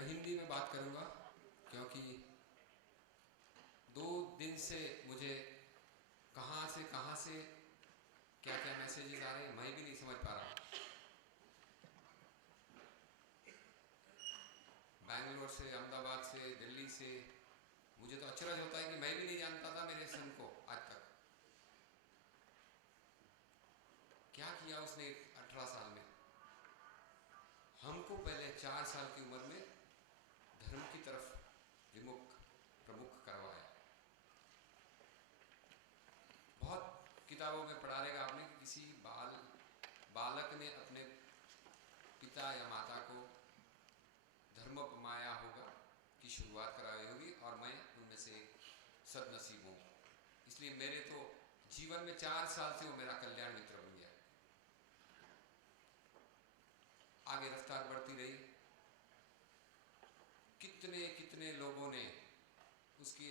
मैं हिंदी में बात करूँगा क्योंकि 2 दिन से मुझे कहाँ से क्या क्या मैसेजेस आ रहे हैं मैं भी नहीं समझ पा रहा। बैंगलोर से, अहमदाबाद से, दिल्ली से, मुझे तो अचरज होता है कि मैं भी नहीं जानता था मेरे सन को आज तक। क्या किया उसने 18 साल में। हमको पहले 4 साल की उम्र में धर्म की तरफ प्रमुख करवाया। बहुत किताबों में पढ़ा रहेगा आपने कि किसी बालक ने अपने पिता या माता को धर्मोपमाया होगा की शुरुआत कराई होगी और मैं उनमें से सदनसीब हूँ। इसलिए मेरे तो जीवन में 4 साल से वो मेरा कल्याण मित्र बन गया। आगे रफ्तार बढ़ती रही। कितने कितने लोगों ने उसकी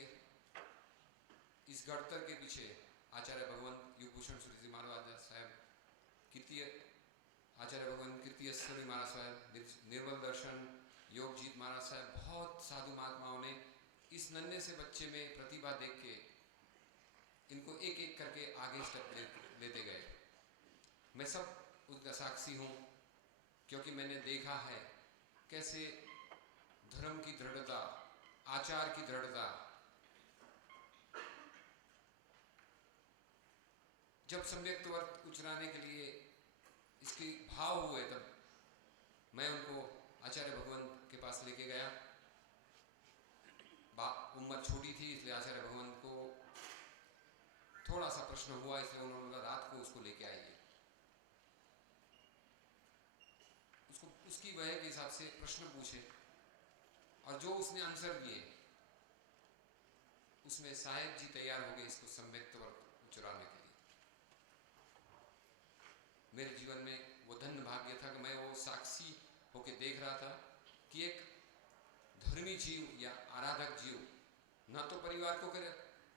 इस गढ़तर के पीछे आचार्य भगवान युगभूषण सूरी जी महाराज साहब, आचार्य भगवान कीर्तियश्वरी महाराज साहब, निर्मल दर्शन योगजीत महाराज साहब, बहुत साधु महात्माओं ने इस नन्हे से बच्चे में प्रतिभा देख के इनको एक एक करके आगे स्टेप लेते गए। मैं सब उसका साक्षी हूँ क्योंकि मैंने देखा है कैसे धर्म की दृढ़ता, आचार की दृढ़ता, जब सम्यक्त वर्त उचराने के लिए इसके भाव हुए तब मैं उनको आचार्य भगवान के पास लेके गया। उम्र छोटी थी इसलिए आचार्य भगवान को थोड़ा सा प्रश्न हुआ, इसलिए उन्होंने रात को उसको लेके आइए। उसको उसकी वजह के हिसाब से प्रश्न पूछे और जो उसने आंसर दिए उसमें साहेब जी तैयार हो गए इसको सम्यक्त वर्त उचराने के लिए। मेरे जीवन में वो धन्य भाग्य था कि मैं वो साक्षी होके देख रहा था कि एक धर्मी जीव या आराधक जीव न तो परिवार को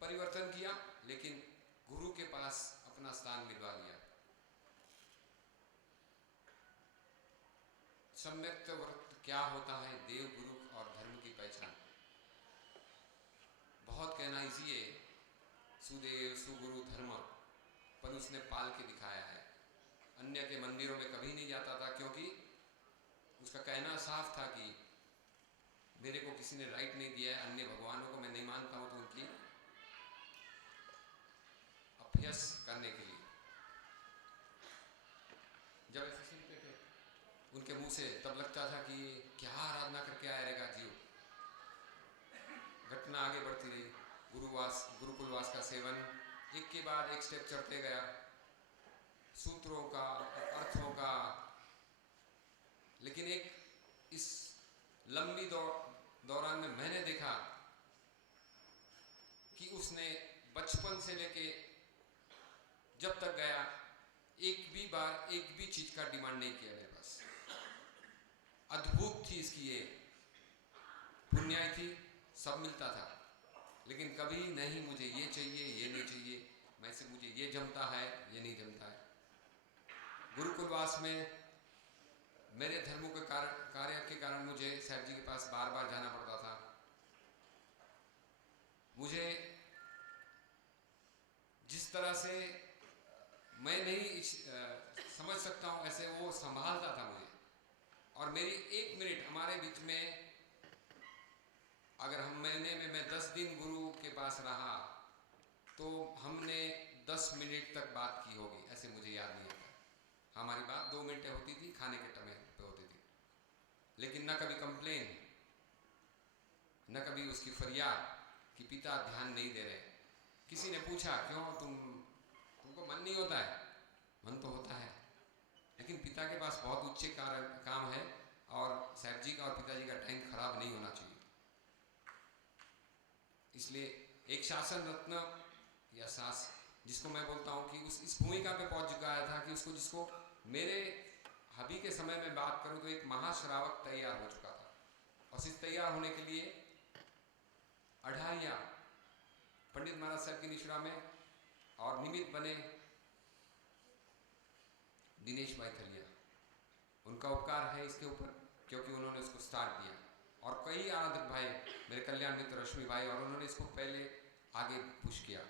परिवर्तन किया लेकिन गुरु के पास अपना स्थान मिलवा लिया। सम्यक्त व्रत क्या होता है, देव गुरु और धर्म की पहचान। बहुत कहना इसी है, सुदेव सुगुरु धर्म, पर उसने पाल के दिखाया है। अन्य के मंदिरों में कभी नहीं जाता था क्योंकि उसका कहना साफ था कि मेरे को किसी ने राइट नहीं दिया है, अन्य भगवानों को मैं नहीं मानता हूं तो उनकी अभ्यास करने के लिए। जब ऐसे सुनते थे उनके मुंह से तब लगता था कि क्या आराधना करके आया रहेगा जीव। घटना आगे बढ़ती रही। गुरुकुलवास का सेवन एक के बाद एक स्टेप चढ़ते गया, सूत्रों का, अर्थों का। लेकिन एक इस लंबी दौरान में मैंने देखा कि उसने बचपन से लेके जब तक गया एक भी चीज का डिमांड नहीं किया मेरे पास। अद्भुत थी इसकी ये पुण्याई थी, सब मिलता था लेकिन कभी नहीं मुझे ये चाहिए ये नहीं चाहिए, मैं से मुझे ये जमता है ये नहीं जमता है। गुरुकुलवास में मेरे धर्मों के कार्य के कारण मुझे साहब जी के पास बार बार जाना पड़ता था। मुझे जिस तरह से मैं नहीं समझ सकता हूँ ऐसे वो संभालता था मुझे। और मेरी 1 मिनट हमारे बीच में, अगर हम महीने में मैं 10 दिन गुरु के पास रहा तो हमने 10 मिनट तक बात की होगी, ऐसे मुझे याद नहीं आता। हमारी बात 2 मिनटें होती थी, खाने के टाइम पे होती थी, लेकिन न कभी कंप्लेन, न कभी उसकी फरियाद कि पिता ध्यान नहीं दे रहे। किसी ने पूछा क्यों तुमको मन नहीं होता है? मन तो होता है लेकिन पिता के पास बहुत उच्च काम है और साहब जी का और पिताजी का टाइम खराब नहीं होना चाहिए। इसलिए एक शासन रत्न या सास जिसको मैं बोलता हूँ कि इस भूमिका पे पहुंच चुका था कि जिसको मेरे हबी के समय में बात करूं तो एक महाश्रावक तैयार हो चुका था। और इस तैयार होने के लिए अढ़ाइया पंडित महाराज साहब की निश्रा में और निमित्त बने दिनेश भाई थलिया। उनका उपकार है इसके ऊपर क्योंकि उन्होंने उसको स्टार्ट दिया। और कई आराधक भाई, मेरे कल्याण मित्र रश्मि भाई, और उन्होंने इसको पहले आगे पुश किया।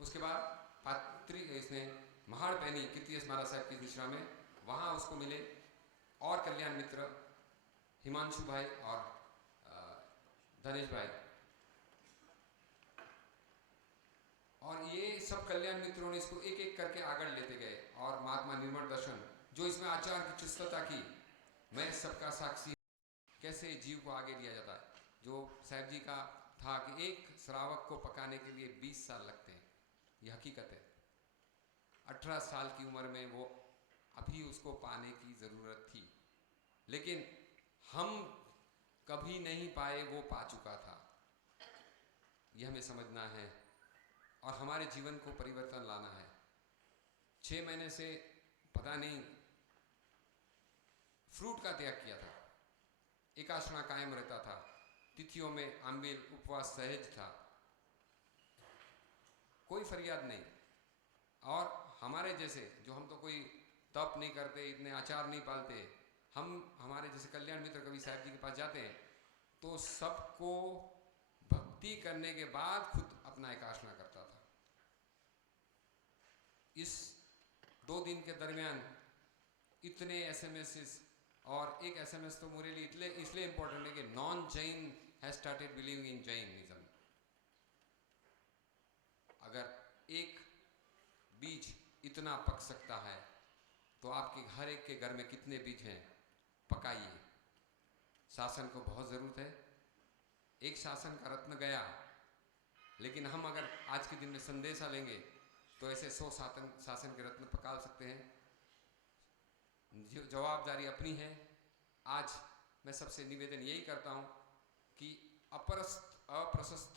उसके बाद पात्री इसने महाड़ पहनी कीर्ति स्मारक साहब की दिशा में, वहाँ उसको मिले और कल्याण मित्र हिमांशु भाई और धनेश भाई, और ये सब कल्याण मित्रों ने इसको एक एक करके आगे लेते गए। और महात्मा निर्मल दर्शन जो इसमें आचार की चुस्तता की, मैं सबका साक्षी, कैसे जीव को आगे लिया जाता है। जो साहब जी का था कि एक श्रावक को पकाने के लिए 20 साल लगते हैं, ये हकीकत है। 18 साल की उम्र में वो अभी उसको पाने की ज़रूरत थी, लेकिन हम कभी नहीं पाए, वो पा चुका था। यह हमें समझना है और हमारे जीवन को परिवर्तन लाना है। 6 महीने से पता नहीं फ्रूट का त्याग किया था, एकाशना कायम रहता था, तिथियों में आंबिल उपवास सहज था, कोई फरियाद नहीं। और हमारे जैसे जो, हम तो कोई तप नहीं करते, इतने आचार नहीं पालते, हम हमारे जैसे कल्याण मित्र कवि साहब जी के पास जाते हैं तो सबको भक्ति करने के बाद खुद अपना एकाशना करता था। इस 2 दिन के दरमियान इतने एसएमएस, और एक एसएमएस तो मेरे लिए इसलिए इंपॉर्टेंट है कि non Jain has started believing in Jainism. अगर एक बीज इतना पक सकता है तो आपके हर एक के घर में कितने बीज हैं, पकाइए। शासन को बहुत ज़रूरत है। एक शासन का रत्न गया, लेकिन हम अगर आज के दिन में संदेशा लेंगे तो ऐसे 100 शासन के रत्न पका सकते हैं। जवाबदारी अपनी है। आज मैं सबसे निवेदन यही करता हूँ कि अप्रशस्त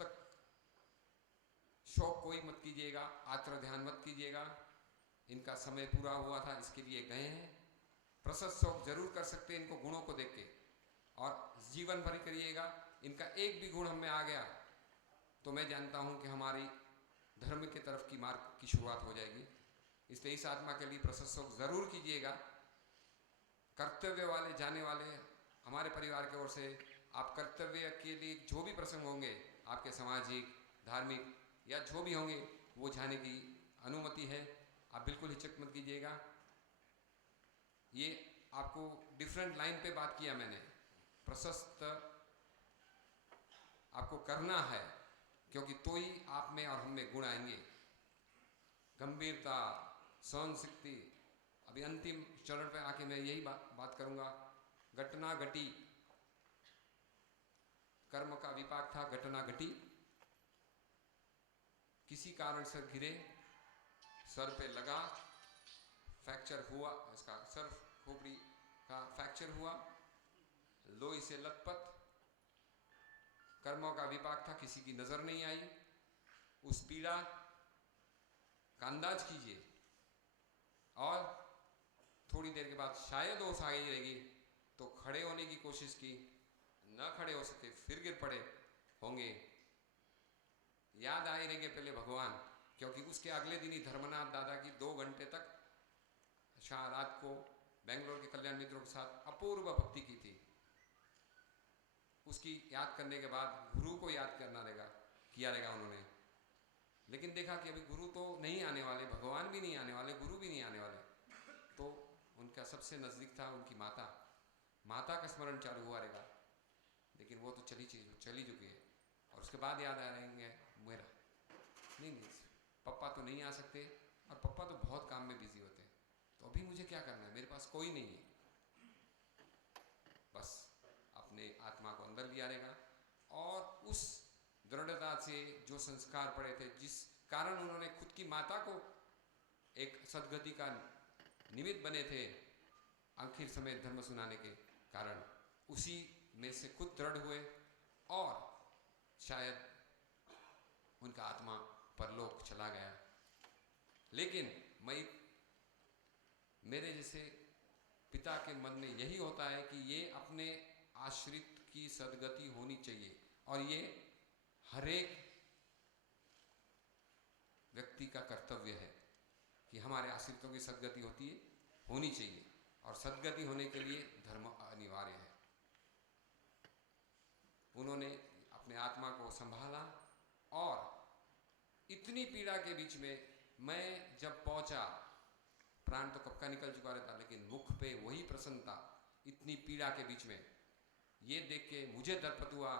शौक कोई मत कीजिएगा, आत्र ध्यान मत कीजिएगा। इनका समय पूरा हुआ था, इसके लिए गए हैं। प्रशस्त शौक जरूर कर सकते हैं इनको गुणों को देख के, और जीवन भर करिएगा। इनका एक भी गुण हमें आ गया तो मैं जानता हूं कि हमारी धर्म की तरफ की मार्ग की शुरुआत हो जाएगी। इसलिए इस आत्मा के लिए प्रशस्त शौक जरूर कीजिएगा। कर्तव्य वाले जाने वाले हमारे परिवार की ओर से, आप कर्तव्य के लिए जो भी प्रसंग होंगे आपके सामाजिक, धार्मिक या जो भी होंगे, वो जाने की अनुमति है। आप बिल्कुल हिचक मत कीजिएगा। ये आपको डिफरेंट लाइन पे बात किया मैंने। प्रशस्त आपको करना है, क्योंकि तो ही आप में और हम में गुण आएंगे। गंभीरता, सहन शक्ति। अभी अंतिम चरण पे आके मैं यही बात करूंगा। घटना घटी, कर्म का विपाक था, घटना घटी, किसी कारण से गिरे, सर पे लगा, फ्रैक्चर हुआ, इसका सर खोपड़ी का फ्रैक्चर हुआ, लोई से लथपथ, कर्मों का विपाक था, किसी की नजर नहीं आई। उस पीड़ा का अंदाज कीजिए, और थोड़ी देर के बाद शायद होश आ गई रहेगी तो खड़े होने की कोशिश की, न खड़े हो सके, फिर गिर पड़े होंगे। याद आए रहेंगे पहले भगवान, क्योंकि उसके अगले दिन ही धर्मनाथ दादा की 2 घंटे तक रात को बेंगलोर के कल्याण मित्रों के साथ अपूर्व भक्ति की थी। उसकी याद करने के बाद गुरु को याद किया रहेगा उन्होंने। लेकिन देखा कि अभी गुरु तो नहीं आने वाले, भगवान भी नहीं आने वाले, गुरु भी नहीं आने वाले, तो उनका सबसे नज़दीक था उनकी माता का स्मरण चालू हुआ रहेगा। लेकिन वो तो चली चुकी है। और उसके बाद याद आ रहेंगे मेरा, नहीं पप्पा तो नहीं आ सकते, और पप्पा तो बहुत काम में बिजी होते हैं, तो अभी मुझे क्या करना है, मेरे पास कोई नहीं है। बस अपने आत्मा को अंदर लिया रहेगा, और उस दृढ़ता से जो संस्कार पड़े थे, जिस कारण उन्होंने खुद की माता को एक सदगति का निमित्त बने थे आखिर समय धर्म सुनाने के कारण, उसी में से खुद दृढ़ हुए, और शायद उनका आत्मा परलोक चला गया। लेकिन मेरे जैसे पिता के मन में यही होता है कि ये अपने आश्रित की सदगति होनी चाहिए, और ये हरेक व्यक्ति का कर्तव्य है कि हमारे आश्रितों की सदगति होनी चाहिए, और सदगति होने के लिए धर्म अनिवार्य है। उन्होंने अपने आत्मा को संभाला और इतनी पीड़ा के बीच में मैं जब पहुंचा, प्राण तो कब का निकल चुका रहता, लेकिन मुख पे वही प्रसन्नता इतनी पीड़ा के बीच में, ये देख के मुझे दर्पत हुआ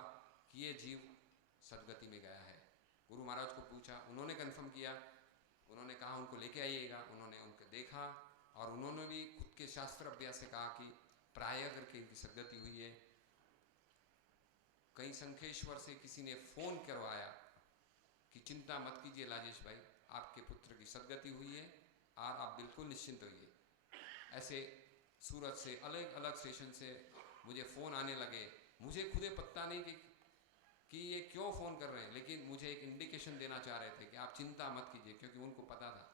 कि ये जीव सदगति में गया है। गुरु महाराज को पूछा, उन्होंने कंफर्म किया, उन्होंने कहा उनको लेके आइएगा। उन्होंने उनको देखा और उन्होंने भी खुद के शास्त्र अभ्यास से कहा कि प्राय करके इनकी सदगति हुई है। कहीं शंखेश्वर से किसी ने फोन करवाया कि चिंता मत कीजिए राजेश भाई, आपके पुत्र की सदगति हुई है और आप बिल्कुल निश्चिंत होइए। ऐसे सूरत से अलग अलग स्टेशन से मुझे फ़ोन आने लगे। मुझे खुदे पता नहीं कि ये क्यों फ़ोन कर रहे हैं, लेकिन मुझे एक इंडिकेशन देना चाह रहे थे कि आप चिंता मत कीजिए, क्योंकि उनको पता था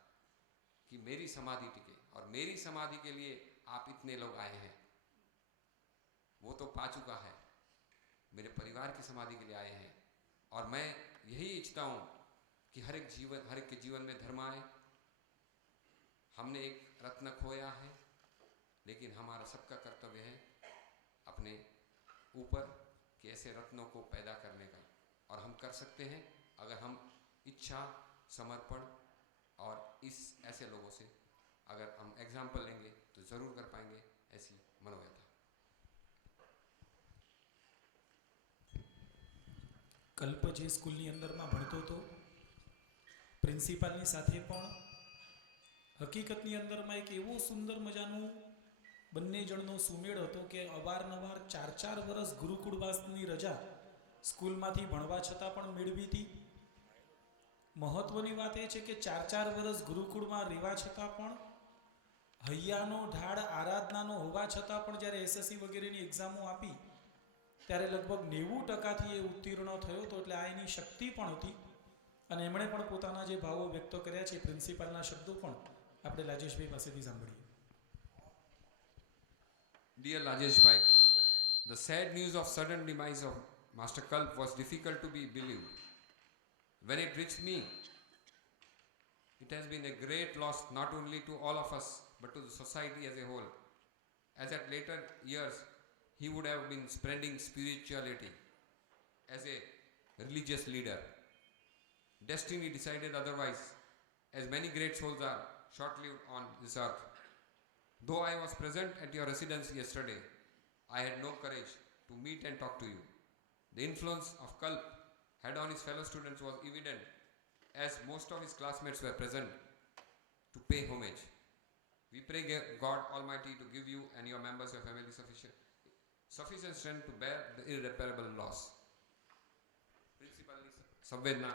कि मेरी समाधि टिके और मेरी समाधि के लिए आप इतने लोग आए हैं। वो तो पा चुका है, मेरे परिवार की समाधि के लिए आए हैं। और मैं यही इच्छता हूँ कि हर एक के जीवन में धर्म आए। हमने एक रत्न खोया है, लेकिन हमारा सबका कर्तव्य है अपने ऊपर कि ऐसे रत्नों को पैदा करने का, और हम कर सकते हैं अगर हम इच्छा, समर्पण और इस ऐसे लोगों से अगर हम एग्जाम्पल लेंगे तो ज़रूर कर पाएंगे। ऐसी मनोव्यथा। कल्प जे स्कूलनी अंदरमां भणतो तो प्रिंसिपालनी साथे पण हकीकतनी अंदरमां एक एवो सुंदर मजानो बंने जणनो सुमेळ हतो के अवारनवार 4-4 वर्ष गुरुकुळवासनी रजा स्कूलमांथी भणवा छतां पण मेळवी हती। महत्वनी वात ए छे के 4-4 वर्ष गुरुकुळमां रहेवा छतां पण हૈયાનો ઢાળ આરાધનાનો હોવા છતાં પણ જ્યારે એસએસસી વગેરેની એક્ઝામો આપી ત્યારે લગભગ 90% એ ઉત્તીર્ણ થયો હતો। એટલે આ એની શક્તિ પણ હતી અને એમણે પણ પોતાના જે ભાવો વ્યક્ત કર્યા છે, પ્રિન્સિપાલના શબ્દો પણ આપણે રાજેશભાઈ પાસેથી સાંભળીએ। Dear Rajesh Bhai, the sad news of sudden demise of Master Kalp was difficult to be believed. When it reached me, it has been a great loss not only to all of us but to the society as a whole, as at later years he would have been spreading spirituality as a religious leader. Destiny decided otherwise, as many great souls are short-lived on this earth. Though I was present at your residence yesterday, I had no courage to meet and talk to you. The influence of Kalp had on his fellow students was evident, as most of his classmates were present to pay homage. We pray God Almighty to give you and your members of family sufficient strength to bear the irreparable loss. Principally, संवेदना